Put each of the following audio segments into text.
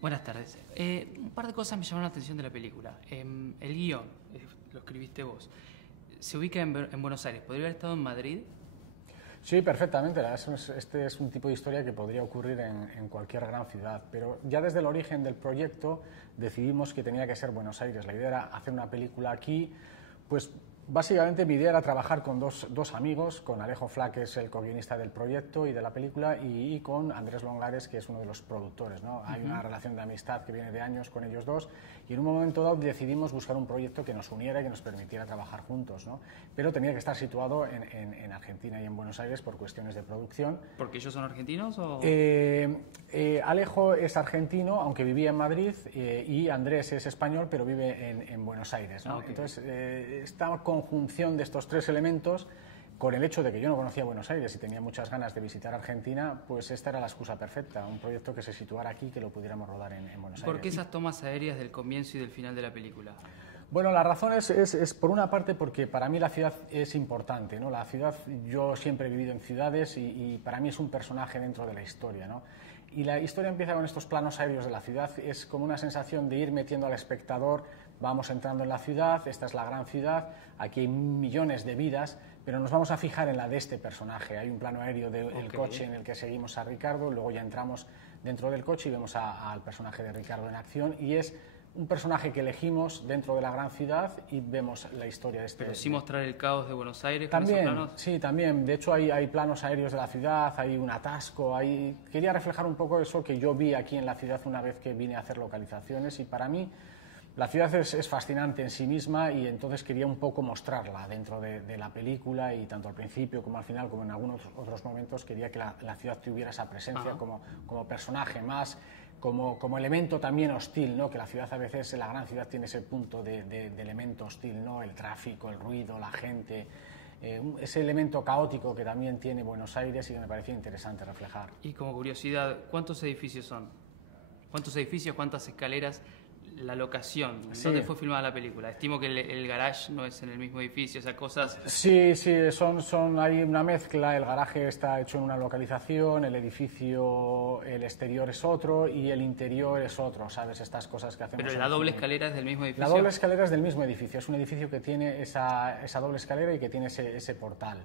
Buenas tardes. Un par de cosas me llamaron la atención de la película. El guión, lo escribiste vos, se ubica en Buenos Aires. ¿Podría haber estado en Madrid? Sí, perfectamente. Este es un tipo de historia que podría ocurrir en cualquier gran ciudad, pero ya desde el origen del proyecto decidimos que tenía que ser Buenos Aires. La idea era hacer una película aquí, pues básicamente mi idea era trabajar con dos amigos, con Alejo Fla, que es el co-guionista del proyecto y de la película, y con Andrés Longares, que es uno de los productores, ¿no? Hay una relación de amistad que viene de años con ellos dos, y en un momento dado decidimos buscar un proyecto que nos uniera y que nos permitiera trabajar juntos, ¿no? Pero tenía que estar situado en Argentina y en Buenos Aires por cuestiones de producción. ¿Porque ellos son argentinos o...? Alejo es argentino, aunque vivía en Madrid, y Andrés es español, pero vive en Buenos Aires, ¿no? Okay. Entonces, esta conjunción de estos tres elementos, con el hecho de que yo no conocía Buenos Aires y tenía muchas ganas de visitar Argentina, pues esta era la excusa perfecta, un proyecto que se situara aquí, que lo pudiéramos rodar en Buenos Aires. ¿Por qué esas tomas aéreas del comienzo y del final de la película? Bueno, la razón es por una parte porque para mí la ciudad es importante, ¿no? La ciudad, yo siempre he vivido en ciudades y para mí es un personaje dentro de la historia, ¿no? Y la historia empieza con estos planos aéreos de la ciudad, es como una sensación de ir metiendo al espectador, vamos entrando en la ciudad, esta es la gran ciudad, aquí hay millones de vidas, pero nos vamos a fijar en la de este personaje. Hay un plano aéreo del coche en el que seguimos a Ricardo, luego ya entramos dentro del coche y vemos al personaje de Ricardo en acción, y es un personaje que elegimos dentro de la gran ciudad y vemos la historia de este... Pero sí mostrar el caos de Buenos Aires también, con esos planos. Sí, también. De hecho, hay planos aéreos de la ciudad, hay un atasco, quería reflejar un poco eso que yo vi aquí en la ciudad una vez que vine a hacer localizaciones, y para mí la ciudad es fascinante en sí misma, y entonces quería un poco mostrarla dentro de la película, y tanto al principio como al final, como en algunos otros momentos, quería que la ciudad tuviera esa presencia como personaje más, como elemento también hostil, ¿no? Que la ciudad a veces, la gran ciudad tiene ese punto de elemento hostil, ¿no? El tráfico, el ruido, la gente, ese elemento caótico que también tiene Buenos Aires y que me parecía interesante reflejar. Y como curiosidad, ¿cuántos edificios son? ¿Cuántos edificios, cuántas escaleras? La locación, sí. ¿Dónde fue filmada la película? Estimo que el garage no es en el mismo edificio, o sea, cosas... Sí, hay una mezcla, el garaje está hecho en una localización, el edificio, el exterior es otro y el interior es otro, ¿sabes? Estas cosas que hacemos... ¿Pero la doble escalera es del mismo edificio? La doble escalera es del mismo edificio, es un edificio que tiene esa doble escalera y que tiene ese portal.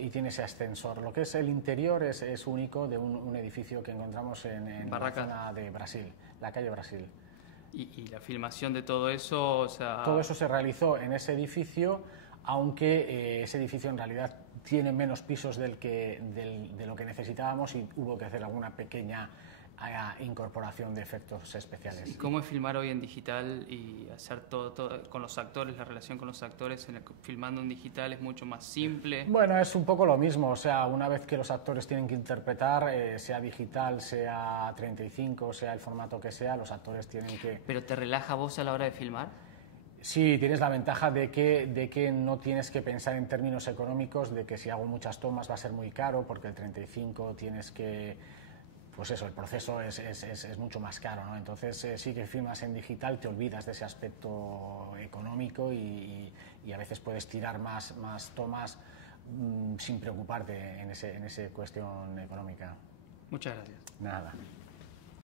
Y tiene ese ascensor. Lo que es el interior es único de un edificio que encontramos en la zona de Brasil, la calle Brasil. ¿Y la filmación de todo eso? O sea... Todo eso se realizó en ese edificio, aunque ese edificio en realidad tiene menos pisos de lo que necesitábamos, y hubo que hacer alguna pequeña incorporación de efectos especiales. ¿Y cómo es filmar hoy en digital y hacer todo con los actores, la relación con los actores, filmando en digital es mucho más simple? Bueno, es un poco lo mismo, o sea, una vez que los actores tienen que interpretar, sea digital, sea 35, sea el formato que sea, los actores tienen que... ¿Pero te relaja vos a la hora de filmar? Sí, tienes la ventaja de que no tienes que pensar en términos económicos, de que si hago muchas tomas va a ser muy caro, porque el 35 tienes que... Pues eso, el proceso es mucho más caro, ¿no? Entonces sí que filmas en digital, te olvidas de ese aspecto económico y a veces puedes tirar más tomas sin preocuparte en esa cuestión económica. Muchas gracias. Nada.